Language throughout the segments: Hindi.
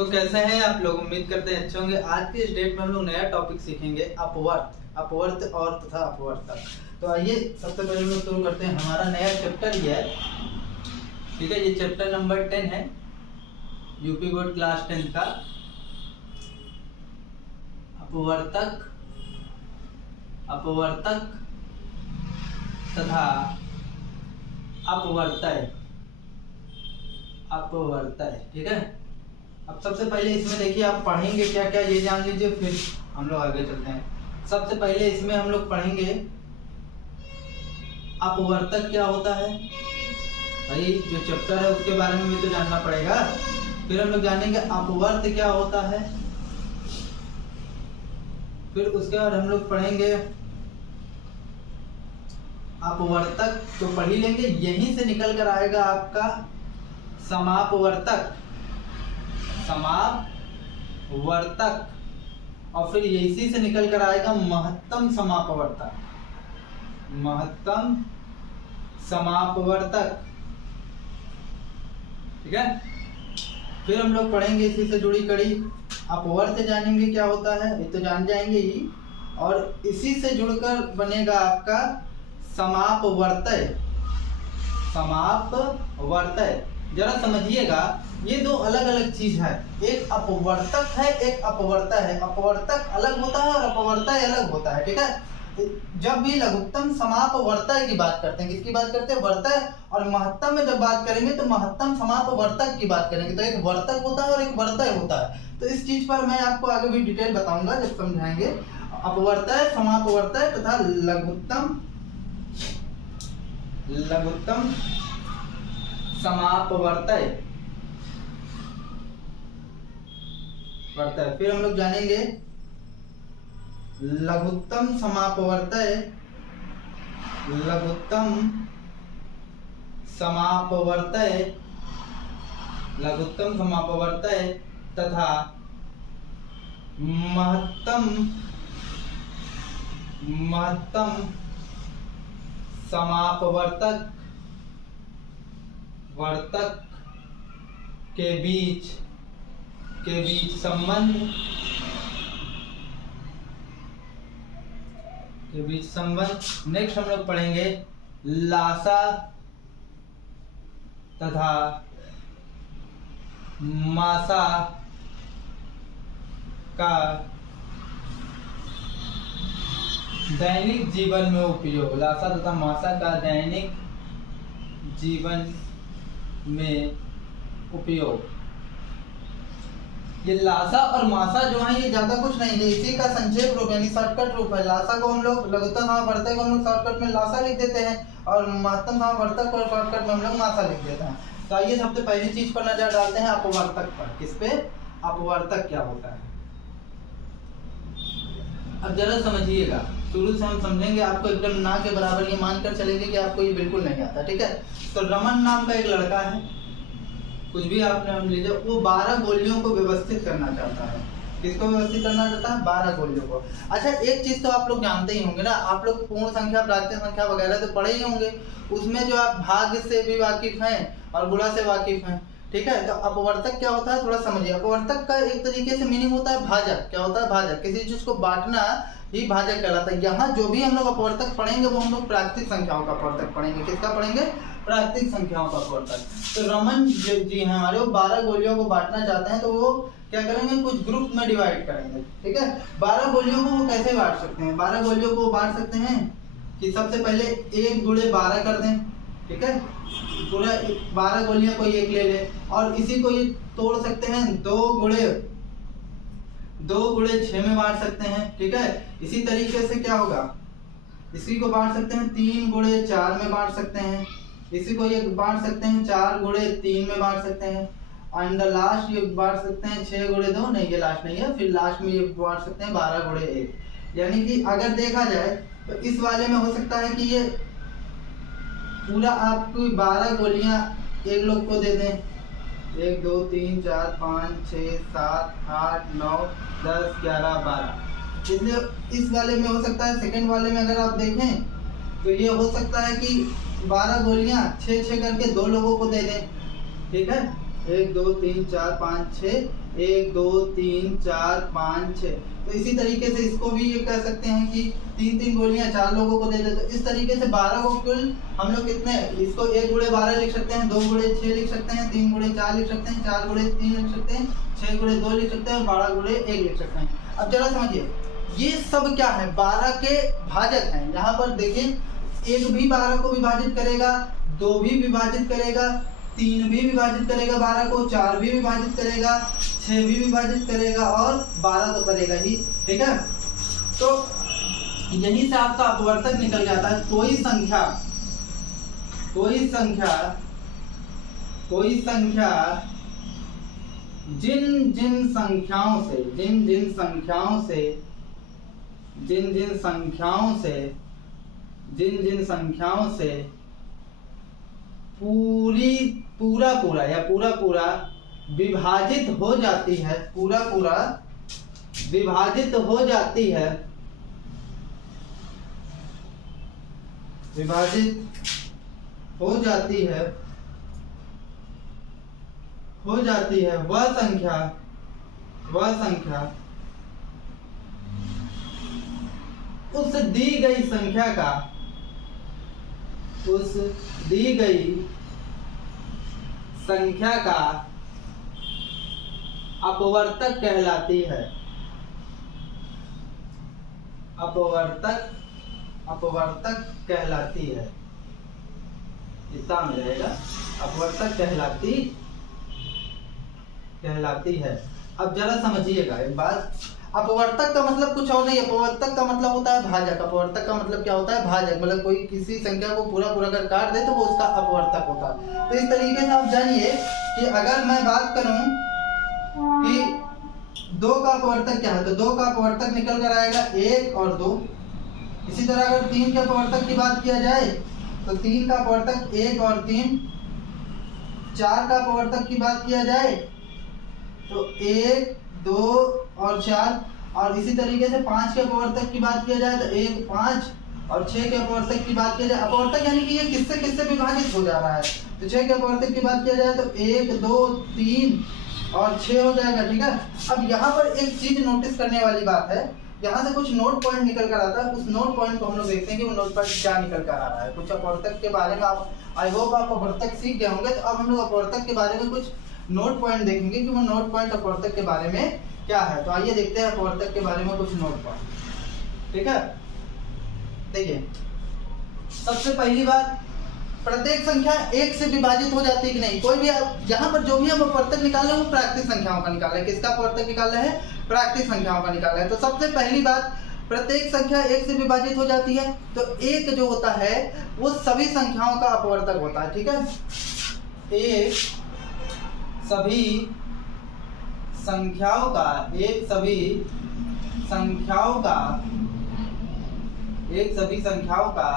तो कैसे हैं आप लोग? उम्मीद करते हैं अच्छे होंगे। आज की इस डेट में हम लोग नया टॉपिक सीखेंगे, अपवर्त और तथा अपवर्तक। तो आइए सबसे पहले हम लोग शुरू करते हैं। हमारा नया चैप्टर ये है, ठीक है। ये चैप्टर नंबर 10 है यूपी बोर्ड क्लास 10 का, अपवर्तक तथा अपवर्तय, ठीक है। अब सबसे पहले इसमें देखिए आप पढ़ेंगे क्या क्या ये जान लीजिए, फिर हम लोग आगे चलते हैं। सबसे पहले इसमें हम लोग पढ़ेंगे अपवर्तक क्या होता है। भाई जो चैप्टर है उसके बारे में भी तो जानना पड़ेगा। फिर हम लोग जानेंगे अपवर्त क्या होता है। फिर उसके बाद हम लोग पढ़ेंगे अपवर्तक, तो पढ़ ही लेंगे। यहीं से निकल कर आएगा आपका समापवर्तक, और फिर इसी से निकल कर आएगा महत्तम समापवर्तक, ठीक है। फिर हम लोग पढ़ेंगे इसी से जुड़ी कड़ी अपवर्त, जानेंगे क्या होता है, ये तो जान जाएंगे ही। और इसी से जुड़कर बनेगा आपका समापवर्तय। जरा समझिएगा, ये दो अलग अलग चीज है। एक अपवर्तक है, एक अपवर्तय है। अपवर्तक अलग होता है और अपवर्तय अलग होता है, ठीक है। जब भी लघुत्तम समापवर्तय की बात करते हैं, किसकी बात करते हैं? वर्तय। और महत्तम में जब बात करेंगे तो महत्तम समापवर्तक की बात करेंगे। तो एक वर्तक होता है और एक वर्तय होता है। तो इस चीज पर मैं आपको आगे भी डिटेल बताऊंगा जब समझाएंगे। अपवर्तय, समापवर्तय तथा लघुत्तम समापवर्तय। फिर हम लोग जानेंगे लघुत्तम समापवर्तय तथा महत्तम समापवर्तक के बीच संबंध नेक्स्ट हम लोग पढ़ेंगे लासा तथा मासा का दैनिक जीवन में उपयोग। लासा तथा मासा का दैनिक जीवन में उपयोग। ये लासा और मासा जो है ये ज्यादा कुछ नहीं है, इसी का संक्षेप रूप यानी शॉर्टकट रूप है। लासा को हम लोग लघुत्तम समापवर्तक को हम लोग शॉर्टकट में लासा लिख देते हैं और महत्तम समापवर्तक को शॉर्टकट में हम लोग मासा लिख देते हैं। तो आइए सबसे पहली चीज पर नजर डालते हैं, अपवर्तक पर। किस पे? अपवर्तक क्या होता है। अब जरा समझिएगा, शुरू से हम समझेंगे, आपको एकदम ना के बराबर ये मानकर चलेंगे कि आपको ये बिल्कुल नहीं आता, ठीक है। तो रमन नाम का एक लड़का है, कुछ भी आप नाम लीजिए, वो 12 गोलियों को व्यवस्थित करना चाहता है। किसको व्यवस्थित करना चाहता है? 12 गोलियों को। अच्छा, एक चीज तो आप लोग जानते ही होंगे ना, आप लोग पूर्ण संख्या, प्राकृत संख्या वगैरह तो पढ़े ही होंगे। उसमें जो आप भाग से भी वाकिफ हैं और गुणा से वाकिफ हैं, ठीक है। तो अपवर्तक क्या होता है, थोड़ा समझिए। अपवर्तक का एक तरीके से मीनिंग होता है भाजक। क्या होता है? भाजक। किसी चीज को बांटना ही भाजक कहलाता है। यहाँ जो भी हम लोग अपवर्तक पढ़ेंगे वो हम लोग प्राकृतिक संख्याओं का अपवर्तक पढ़ेंगे। किसका पढ़ेंगे? प्राकृतिक संख्याओं का अपवर्तक। तो रमन जी हैं हमारे, वो 12 गोलियों को बांटना चाहते हैं। तो वो क्या करेंगे? कुछ ग्रुप में डिवाइड करेंगे, ठीक है। 12 गोलियों को वो कैसे बांट सकते हैं? 12 गोलियों को बांट सकते हैं कि सबसे पहले 1 गुणे 12 कर दें, ठीक है। पूरा 12 गोलियां कोई एक ले ले, और इसी को ये तोड़ सकते हैं, 2 गुणे 6 में बांट सकते हैं, ठीक है। इसी तरीके से क्या होगा, इसी को बांट सकते हैं 3 गुणे 4 में बांट सकते हैं। इसी को ये बांट सकते हैं 4 गुणे 3 में बांट सकते हैं। एंड लास्ट ये बांट सकते हैं 6 गुणे 2, नहीं ये लास्ट नहीं है। फिर लास्ट में ये बांट सकते हैं 12 गुणे 1। यानी कि अगर देखा जाए तो इस वाले में हो सकता है कि ये पूरा आपको 12 गोलियां एक लोग को दे दें। 1 2 3 4 5 6 7 8 9 10 11 12। इसलिए इस वाले में हो सकता है, सेकंड वाले में अगर आप देखें तो ये हो सकता है कि 12 गोलियां 6 करके 2 लोगों को दे दें, ठीक है। 1 2 3 4 5 6, 1 2 3 4 5 6। तो इसी तरीके से इसको भी ये कह सकते हैं कि 3 गोलियां 4 लोगों को दे दे। तो इस तरीके से 12 को कुल हम लोग कितने, इसको 1 गुणे 12 लिख सकते हैं, 2 गुणे 6 लिख सकते हैं, 3 गुणे 4 लिख सकते हैं, 4 गुणे 3 लिख सकते हैं, 6 गुणे 2 लिख सकते हैं और 12 गुणे 1 लिख सकते हैं। अब जरा समझिए ये सब क्या है, 12 के भाजक हैं। यहाँ पर देखिए 1 भी 12 को विभाजित करेगा, 2 भी विभाजित करेगा, 3 भी विभाजित करेगा 12 को, 4 भी विभाजित करेगा, 6 भी विभाजित करेगा और 12 तो करेगा ही। ठीक है, तो यहीं से आपका अपवर्तक निकल जाता है। कोई संख्या जिन जिन संख्याओं से पूरा विभाजित हो जाती है, विभाजित हो जाती है वह संख्या उस दी गई संख्या का अपवर्तक कहलाती है। अपवर्तक कहलाती है, इतना में रहेगा, अपवर्तक कहलाती है। अब जरा समझिएगा एक बात, अपवर्तक का मतलब कुछ और नहीं, अपवर्तक का मतलब होता है भाजक। अपवर्तक का मतलब क्या होता है, भाजक। मतलब कोई किसी संख्या को पूरा अगर काट दे तो वो उसका अपवर्तक होता है। तो इस तरीके से आप जानिए कि अगर मैं बात करूं कि 2 का अपवर्तक क्या है, तो 2 का अपवर्तक निकल कर आएगा 1 और 2। इसी तरह अगर 3 के अपवर्तक की बात किया जाए तो 3 का अपवर्तक 1 और 3। 4 का अपवर्तक की बात किया जाए तो 1 2 और 4। और इसी तरीके से 5 के अपवर्तक की बात किया जाए तो 1 5 और 6 के अपवर्तक की बात किया जाए, अपवर्तक यानी कि ये किससे विभाजित हो जा रहा है। तो 6 के अपवर्तक की बात किया जाए तो 1 2 3 और 6 हो जाएगा। ठीक है, अब यहाँ पर एक चीज नोटिस करने वाली बात है, यहाँ से कुछ नोट पॉइंट निकल कर आता है। उस नोट पॉइंट को हम लोग देखते हैं कि वो नोट पॉइंट क्या निकल कर आ रहा है। कुछ अपवर्तक के बारे में आप आई होप आप अपवर्तक सीख गए होंगे। तो अब हम लोग अपवर्तक के बारे में कुछ नोट पॉइंट देखेंगे कि वो नोट पॉइंट अपवर्तक के बारे में क्या है। तो आइए देखते हैं अपवर्तक के बारे में कुछ नोट पॉइंट। ठीक है, देखिए सबसे पहली बात, प्रत्येक संख्या 1 से विभाजित हो जाती है कि नहीं। कोई भी यहाँ पर जो भी हम अपवर्तक निकाल रहे हैं वो प्राकृतिक संख्याओं का निकाल रहे हैं। किसका अपवर्तक निकाल रहे हैं, प्राकृतिक संख्याओं का निकाल रहे हैं। तो सबसे पहली बात, प्रत्येक संख्या 1 से विभाजित हो जाती है तो 1 जो होता है वो सभी संख्याओं का अपवर्तक होता है। ठीक है, 1 सभी संख्याओं का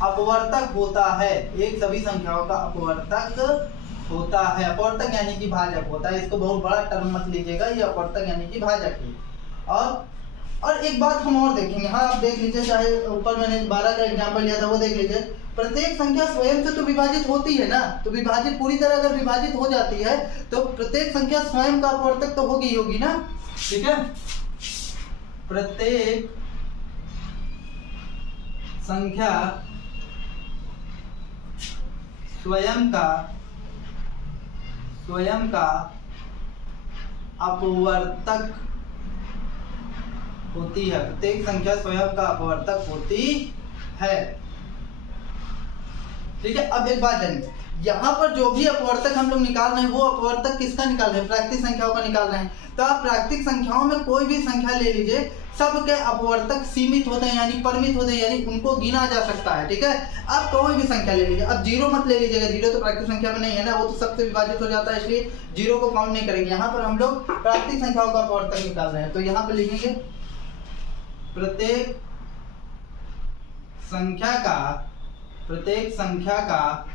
अपवर्तक होता है। 1 सभी संख्याओं का अपवर्तक होता है। अपवर्तक यानी कि भाजक होता है। इसको बहुत बड़ा टर्म मत लीजिएगा, ये अपवर्तक यानी कि भाजक है। और एक बात हम और देखेंगे, हाँ आप देख लीजिए, चाहे ऊपर मैंने 12 का एग्जांपल लिया था वो देख लीजिए। प्रत्येक संख्या स्वयं से तो विभाजित होती है ना, तो विभाजित पूरी तरह अगर विभाजित हो जाती है तो प्रत्येक संख्या स्वयं का अपवर्तक तो होगी ना। ठीक है, प्रत्येक संख्या स्वयं का अपवर्तक होती है। प्रत्येक संख्या स्वयं का अपवर्तक होती है। ठीक है, अब एक बात जानिए, यहाँ पर जो भी अपवर्तक हम लोग निकाल रहे हैं वो अपवर्तक किसका निकाल रहे हैं, प्राकृतिक संख्याओं का निकाल रहे हैं। तो आप प्राकृतिक संख्याओं में कोई भी संख्या ले लीजिए, सबके अपवर्तक सीमित होते हैं यानी परिमित होते हैं, यानी उनको गिना जा सकता है। ठीक है, आप कोई भी संख्या ले लीजिए। अब 0 मत ले लीजिएगा, 0 तो प्राकृतिक संख्या में नहीं है ना, वो तो सबसे विभाजित हो जाता है, इसलिए 0 को काउंट नहीं करेंगे। यहाँ पर हम लोग प्राकृतिक संख्याओं का अपवर्तक निकाल रहे हैं। तो यहाँ पर लिखेंगे प्रत्येक संख्या का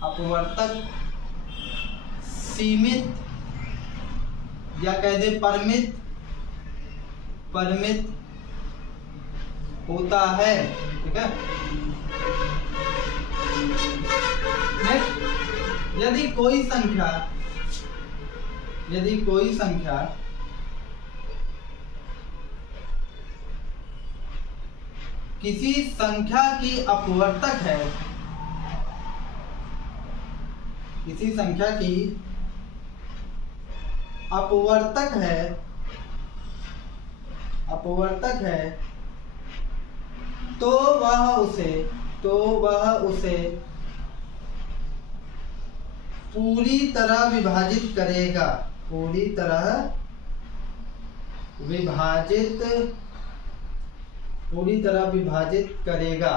अपवर्तक सीमित या कह दे परिमित होता है, ठीक है। नेक्स्ट, यदि कोई संख्या किसी संख्या की अपवर्तक है, किसी संख्या की अपवर्तक है तो वह उसे पूरी तरह विभाजित करेगा, पूरी तरह विभाजित करेगा।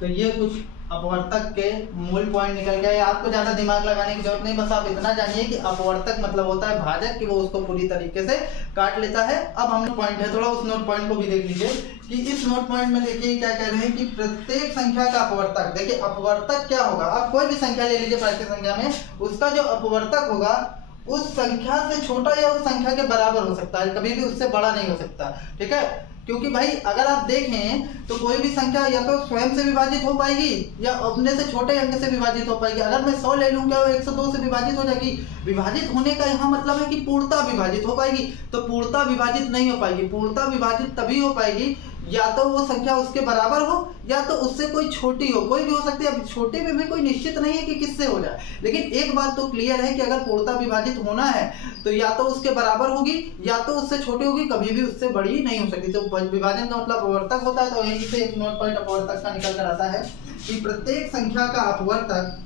तो ये कुछ अपवर्तक के मूल पॉइंट निकल गए। आपको ज्यादा दिमाग लगाने की जरूरत नहीं, बस आप इतना जानिए कि अपवर्तक मतलब होता है भाजक, कि वो उसको पूरी तरीके से काट लेता है। अब हम पॉइंट है, थोड़ा उस नोट पॉइंट को भी देख लीजिए कि इस नोट पॉइंट में देखिए क्या कह रहे हैं कि प्रत्येक संख्या का अपवर्तक, देखिए अपवर्तक क्या होगा, आप कोई भी संख्या ले लीजिए प्राकृतिक संख्या में, उसका जो अपवर्तक होगा उस संख्या से छोटा या उस संख्या के बराबर हो सकता है, कभी भी उससे बड़ा नहीं हो सकता, ठीक है। क्योंकि भाई अगर आप देखें तो कोई भी संख्या या तो स्वयं से विभाजित हो पाएगी या अपने से छोटे अंक से विभाजित हो पाएगी। अगर मैं 100 ले लूं क्या वो 102 से विभाजित हो जाएगी? विभाजित होने का यहाँ मतलब है कि पूर्णता विभाजित हो पाएगी, तो पूर्णता विभाजित नहीं हो पाएगी। पूर्णता विभाजित तभी हो पाएगी या तो वो संख्या उसके बराबर हो या तो उससे कोई छोटी हो, कोई भी हो सकती है। अब छोटे में भी कोई निश्चित नहीं है कि किससे हो जाए, लेकिन एक बात तो क्लियर है कि अगर पूर्णता विभाजित होना है तो या तो उसके बराबर होगी या तो उससे छोटी होगी, कभी भी उससे बड़ी नहीं हो सकती। तो विभाजन का मतलब अपवर्तक होता है। तो यहीं से एक नोट पॉइंट अपवर्तक का निकल कर आता है कि प्रत्येक संख्या का अपवर्तक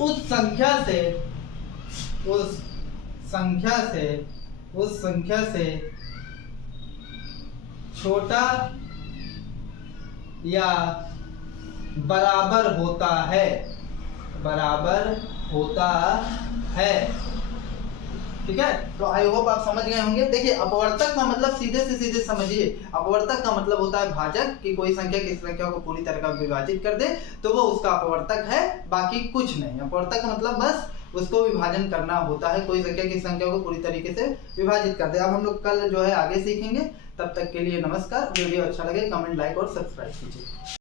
उस संख्या से छोटा या बराबर होता है, ठीक है। तो आई होप आप समझ गए होंगे। देखिए अपवर्तक का मतलब सीधे से सीधे समझिए, अपवर्तक का मतलब होता है भाजक, कि कोई संख्या किसी संख्या को पूरी तरह का विभाजित कर दे तो वो उसका अपवर्तक है, बाकी कुछ नहीं। अपवर्तक का मतलब बस उसको विभाजन करना होता है, कोई संख्या किसी संख्या को पूरी तरीके से विभाजित कर दे। अब हम लोग कल जो है आगे सीखेंगे। तब तक के लिए नमस्कार। वीडियो अच्छा लगे कमेंट, लाइक और सब्सक्राइब कीजिए।